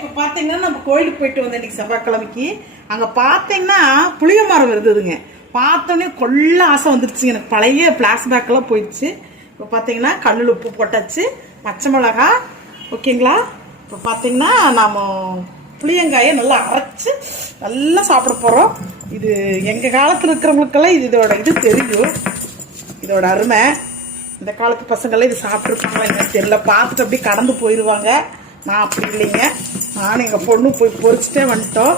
இப்போ பார்த்தீங்கன்னா நம்ம கோயிலுக்கு போயிட்டு வந்தோம் இன்னைக்கு செவ்வாய்க்கிழமைக்கு அங்கே பார்த்தீங்கன்னா புளிய மரம் இருந்ததுங்க. பார்த்தோன்னே கொள்ள ஆசை வந்துடுச்சு எனக்கு பழைய பிளாஷ்பேக்கெல்லாம் போயிடுச்சு. இப்போ பார்த்தீங்கன்னா கல்லில் உப்பு போட்டாச்சு. பச்சை மிளகா ஓகேங்களா? இப்போ பார்த்தீங்கன்னா நாம் புளியங்காயை நல்லா அரைச்சி நல்லா சாப்பிட போகிறோம் இது எங்கள் காலத்தில் இருக்கிறவங்களுக்கெல்லாம் இது இதோட இது தெரியும். இதோட அருமை. இந்த காலத்து பசங்களாம் இது சாப்பிட்ருப்பாங்களா எனக்கு தெரியல. பார்த்துட்டு அப்படியே கடந்து போயிடுவாங்க நான் அப்படி இல்லைங்க. நானும் எங்கள் பொண்ணு போய் பொறிச்சிட்டே வந்துட்டோம்.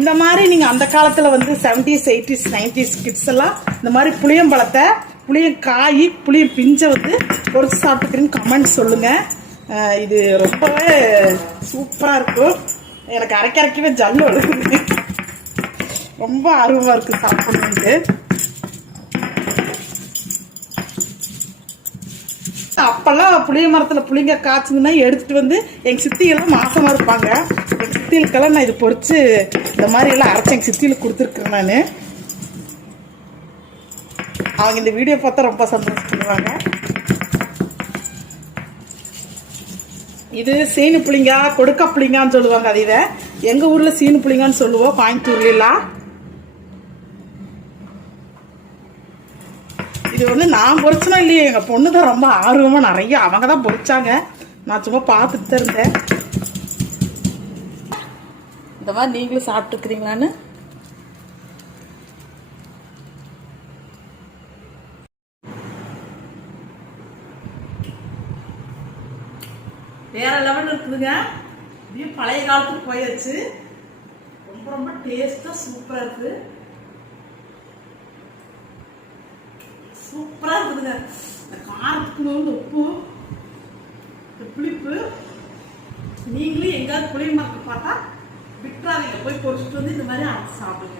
இந்த மாதிரி நீங்கள் அந்த காலத்தில் வந்து செவன்டீஸ் எயிட்டிஸ் நைன்டிஸ் கிட்ஸ் எல்லாம் இந்த மாதிரி புளியம்பழத்தை புளியங்காய் புளிய பிஞ்சை வந்து பொறிச்சு சாப்பிட்டுக்கிறேன்னு கமெண்ட் சொல்லுங்கள் இது ரொம்பவே சூப்பராக இருக்கும். எனக்கு அரைக்க அரைக்கவே ஜல்லு ரொம்ப ஆர்வமாக இருக்குது சாப்பிடணுன்ட்டு அப்பெல்லாம் புளிய மரத்தில் புளிங்க காய்ச்சதுன்னா எடுத்துகிட்டு வந்து எங்கள் சித்தியெல்லாம் மாசமாக இருப்பாங்க. எங்கள் சித்திகளுக்கெல்லாம் நான் இது பொறிச்சு இந்த மாதிரி எல்லாம் அரைச்சி எங்கள் சித்தியில் கொடுத்துருக்குறேன் நான். அவங்க இந்த வீடியோ பார்த்தா ரொம்ப சந்தோஷப்படுவாங்க. இது சீனு புளிங்கா கொடுக்க புளிங்கான்னு சொல்லுவாங்க அது இதை. எங்கள் ஊரில் சீனு புளிங்கான்னு சொல்லுவோம் கோயம்புத்தூர்லாம் இது வந்து நான் பொறிச்சனா இல்லையே எங்கள் பொண்ணு தான் ரொம்ப ஆர்வமாக நிறைய அவங்க தான் பொறிச்சாங்க. நான் சும்மா பார்த்துட்டு தான் இருந்தேன். இந்த மாதிரி நீங்களும் சாப்பிட்டுருக்குறீங்களான்னு? வேற லெவல் இருக்குதுங்க. இப்படியும் பழைய காலத்துக்கு போயாச்சு. ரொம்ப ரொம்ப டேஸ்ட்டாக சூப்பராக இருக்குது சூப்பரா இருக்குதுங்க. இந்த காரத்துக்கு வந்து உப்பு இந்த புளிப்பு. நீங்களும் எங்காவது புளிய மரத்தை பார்த்தா விட்டுறாதீங்க. போய் பொறிச்சிட்டு வந்து இந்த மாதிரி அரைச்சு சாப்பிடுங்க.